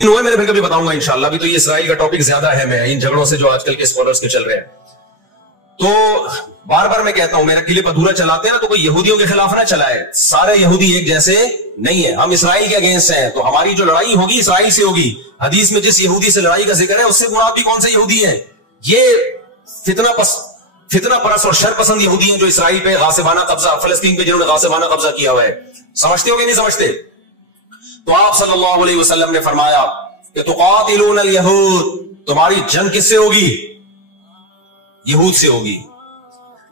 हुए मैंने फिर कभी बताऊंगा इंशाल्लाह। अभी तो ये इसराइल का टॉपिक ज्यादा अहम है इन झगड़ों से जो आजकल के स्कॉलर्स के चल रहे हैं। तो बार बार मैं कहता हूं, मेरा क्लिप अधूरा चलाते हैं ना तो कोई यहूदियों के खिलाफ ना चलाए। सारे यहूदी एक जैसे नहीं है, हम इसराइल के अगेंस्ट हैं, तो हमारी जो लड़ाई होगी इसराइल से होगी। हदीस में जिस यहूदी से लड़ाई का जिक्र है उससे मुराद भी कौन से यहूदी है? ये फितना परस्त और शर पसंद यहूदी हैं जो इसराइल पे गासिबाना कब्जा, फलस्तीन पे जिन्होंने गासिबाना कब्जा किया हुआ है। समझते हो कि नहीं समझते? तो आप सल्लल्लाहु अलैहि वसल्लम ने फरमाया कि तुकातिलून अल यहूद, तुम्हारी जंग किससे होगी? यहूद से होगी।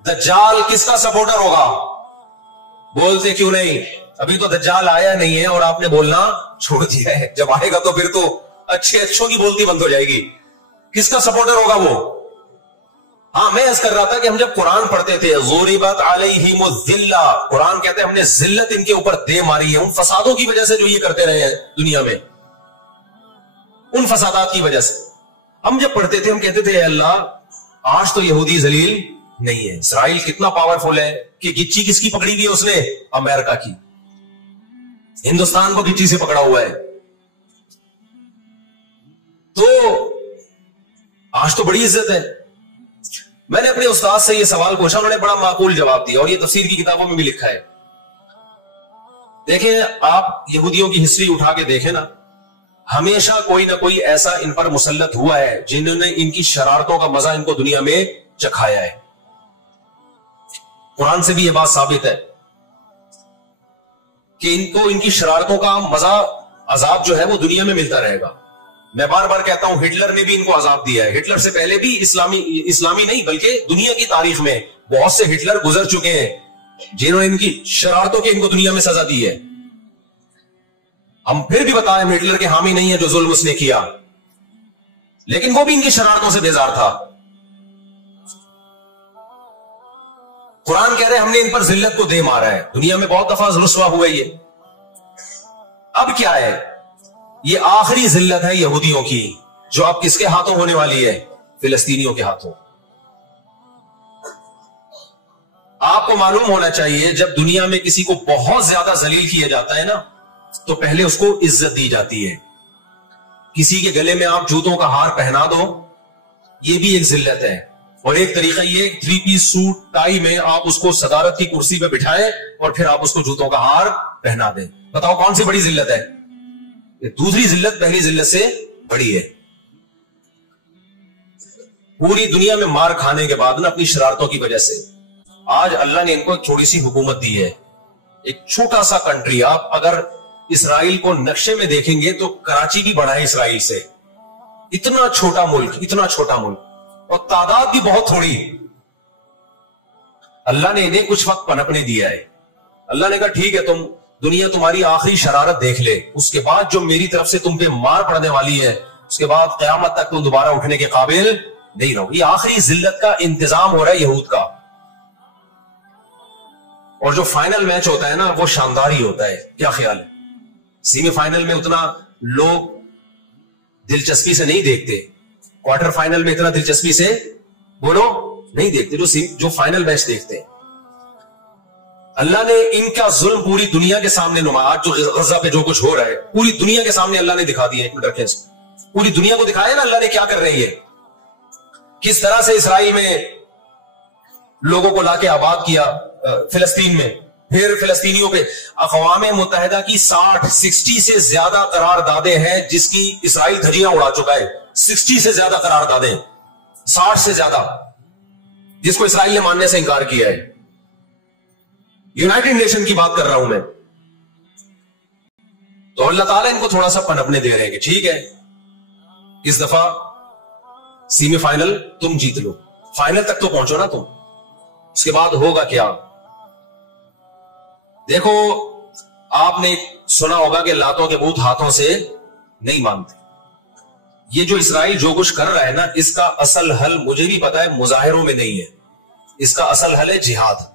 दज्जाल किसका सपोर्टर होगा? बोलते क्यों नहीं? अभी तो दज्जाल आया नहीं है और आपने बोलना छोड़ दिया है। जब आएगा तो फिर तो अच्छों की बोलती बंद हो जाएगी। किसका सपोर्टर होगा वो? हाँ, मैं अर्ज कर रहा था कि हम जब कुरान पढ़ते थे, ज़ुरिबत अलैहिमुज़्ज़िल्ला, कुरान कहते हैं हमने जिल्लत इनके ऊपर दे मारी है, उन फसादों की वजह से जो ये करते रहे हैं दुनिया में, उन फसादात की वजह से। हम जब पढ़ते थे हम कहते थे अल्लाह आज तो यहूदी जलील नहीं है। इसराइल कितना पावरफुल है कि गिच्ची किसकी पकड़ी हुई है उसने? अमेरिका की। हिंदुस्तान को गिच्ची से पकड़ा हुआ है। तो आज तो बड़ी इज्जत है। मैंने अपने उस्ताद से यह सवाल पूछा, उन्होंने बड़ा माकूल जवाब दिया और यह तफसीर की किताबों में भी लिखा है। देखें, आप यहूदियों की हिस्ट्री उठा के देखें ना, हमेशा कोई ना कोई ऐसा इन पर मुसल्लत हुआ है जिन्होंने इनकी शरारतों का मजा इनको दुनिया में चखाया है। कुरान से भी यह बात साबित है कि इनको इनकी शरारतों का मजा, अजाब जो है वो दुनिया में मिलता रहेगा। मैं बार बार कहता हूं, हिटलर ने भी इनको अजाब दिया है। हिटलर से पहले भी इस्लामी नहीं बल्कि दुनिया की तारीख में बहुत से हिटलर गुजर चुके हैं जिन्होंने इनकी शरारतों के इनको दुनिया में सजा दी है। हम फिर भी बताएं, हिटलर के हामी नहीं है जो जुल्म उसने किया, लेकिन वो भी इनकी शरारतों से बेजार था। कुरान कह रहे हैं हमने इन पर जिल्लत को दे मारा है। दुनिया में बहुत दफा रुस्वा हुआ ये। अब क्या है? ये आखिरी जिल्लत है यहूदियों की, जो अब किसके हाथों होने वाली है? फिलिस्तीनियों के हाथों। आपको मालूम होना चाहिए, जब दुनिया में किसी को बहुत ज्यादा जलील किया जाता है ना, तो पहले उसको इज्जत दी जाती है। किसी के गले में आप जूतों का हार पहना दो, यह भी एक जिल्लत है। और एक तरीका ये, 3 पीस सूट टाई में आप उसको सदारत की कुर्सी पे बिठाएं और फिर आप उसको जूतों का हार पहना दें। बताओ कौन सी बड़ी जिल्लत है? दूसरी जिल्लत पहली जिल्लत से बड़ी है। पूरी दुनिया में मार खाने के बाद ना, अपनी शरारतों की वजह से, आज अल्लाह ने इनको एक छोटी सी हुकूमत दी है। एक छोटा सा कंट्री। आप अगर इसराइल को नक्शे में देखेंगे तो कराची भी बड़ा है इसराइल से। इतना छोटा मुल्क, इतना छोटा मुल्क, और तादाद भी बहुत थोड़ी। अल्लाह ने इन्हें कुछ वक्त पनपने दिया है। अल्लाह ने कहा ठीक है, तुम दुनिया तुम्हारी आखिरी शरारत देख ले, उसके बाद जो मेरी तरफ से तुम पे मार पड़ने वाली है, उसके बाद कयामत तक तुम दोबारा उठने के काबिल नहीं रहो। ये आखिरी जिल्लत का इंतजाम हो रहा है यहूद का। और जो फाइनल मैच होता है ना, वो शानदार ही होता है। क्या ख्याल है? सेमीफाइनल में उतना लोग दिलचस्पी से नहीं देखते, क्वार्टर फाइनल में इतना दिलचस्पी से बोलो नहीं देखते जो फाइनल मैच देखते हैं। अल्लाह ने इनका जुल्म पूरी दुनिया के सामने नुमाया। आज जो गजा पे जो कुछ हो रहा है पूरी दुनिया के सामने अल्लाह ने दिखा दिया। एक मिनट रखें, पूरी दुनिया को दिखाया ना अल्लाह ने क्या कर रही है, किस तरह से इसराइल में लोगों को लाके आबाद किया फिलिस्तीन में। फिर फिलिस्तीनियों पे अक़वाम मुत्तहिदा की 60 से ज्यादा करारदादें हैं जिसकी इसराइल धज्जियां उड़ा चुका है। 60 से ज्यादा करारदादें, 60 से ज्यादा, जिसको इसराइल ने मानने से इंकार किया है। यूनाइटेड नेशन की बात कर रहा हूं मैं। तो अल्लाह ताला इनको थोड़ा सा पनपने दे रहे हैं कि ठीक है, इस दफा सेमीफाइनल तुम जीत लो, फाइनल तक तो पहुंचो ना तुम, उसके बाद होगा क्या। देखो, आपने सुना होगा कि लातों के बूत हाथों से नहीं मानते। ये जो इसराइल जो कुछ कर रहा है ना, इसका असल हल मुझे भी पता है मुजाहिरों में नहीं है। इसका असल हल है जिहाद।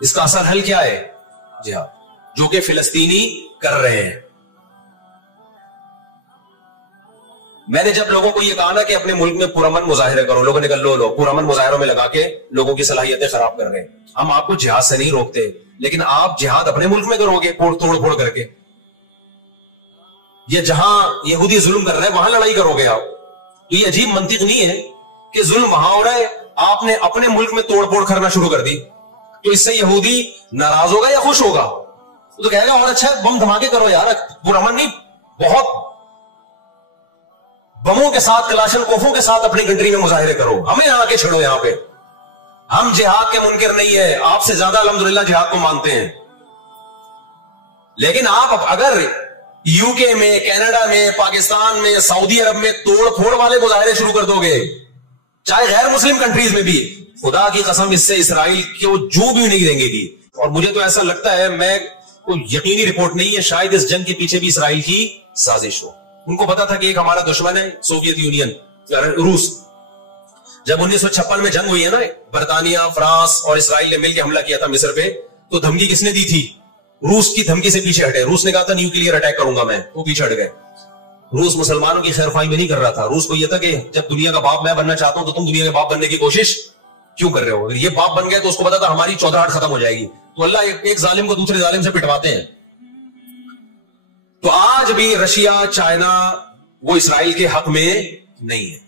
इसका असल हल क्या है? जिहाद, जो कि फिलिस्तीनी कर रहे हैं। मैंने जब लोगों को यह कहा ना कि अपने मुल्क में पुरअमन मुजाहिरे करो, लोगों ने कहा लो पुरअमन मुजाहिरों में लगा के लोगों की सलाहियतें खराब कर रहे हैं। हम आपको जिहाद से नहीं रोकते, लेकिन आप जिहाद अपने मुल्क में करोगे तोड़ फोड़ करके। ये जहां यहूदी जुल्म कर रहे हैं वहां लड़ाई करोगे आप? तो ये अजीब मंतिक नहीं है कि जुल्म वहां हो रहा है, आपने अपने मुल्क में तोड़फोड़ करना शुरू कर दी, तो इससे यहूदी नाराज होगा या खुश होगा? तो कहेगा और अच्छा बम धमाके करो यार, पुरअमन नहीं, बहुत बमों के साथ, कलाशन कोफों के साथ अपनी कंट्री में मुजाहिरे करो, हमें आके छेड़ो यहां पे। हम जिहाद के मुनकर नहीं है, आपसे ज्यादा अल्हम्दुलिल्लाह जिहाद को मानते हैं। लेकिन आप अगर यूके में, कनाडा में, पाकिस्तान में, सऊदी अरब में तोड़ फोड़ वाले मुजाहिरे शुरू कर दोगे, चाहे गैर मुस्लिम कंट्रीज में भी, खुदा की कसम इससे इसराइल को जो भी नहीं देंगे की। और मुझे तो ऐसा लगता है, मैं कोई यकीनी रिपोर्ट नहीं है, शायद इस जंग के पीछे भी इसराइल की साजिश हो। उनको पता था कि एक हमारा दुश्मन है सोवियत यूनियन, रूस। जब 1956 में जंग हुई है ना, बर्तानिया, फ्रांस और इसराइल ने मिलकर हमला किया था मिस्र पे, तो धमकी किसने दी थी? रूस की धमकी से पीछे हटे। रूस ने कहा था न्यूक्लियर अटैक करूंगा मैं, वो पीछे हट गए। रूस मुसलमानों की खैरख्वाही में नहीं कर रहा था। रूस को यह था कि जब दुनिया का बाप मैं बनना चाहता हूं तो तुम दुनिया के बाप बनने की कोशिश क्यों कर रहे हो? अगर ये बाप बन गए तो उसको पता था हमारी चौधराहट खत्म हो जाएगी। तो अल्लाह एक जालिम को दूसरे जालिम से पिटवाते हैं। तो आज भी रशिया, चाइना वो इसराइल के हक में नहीं है।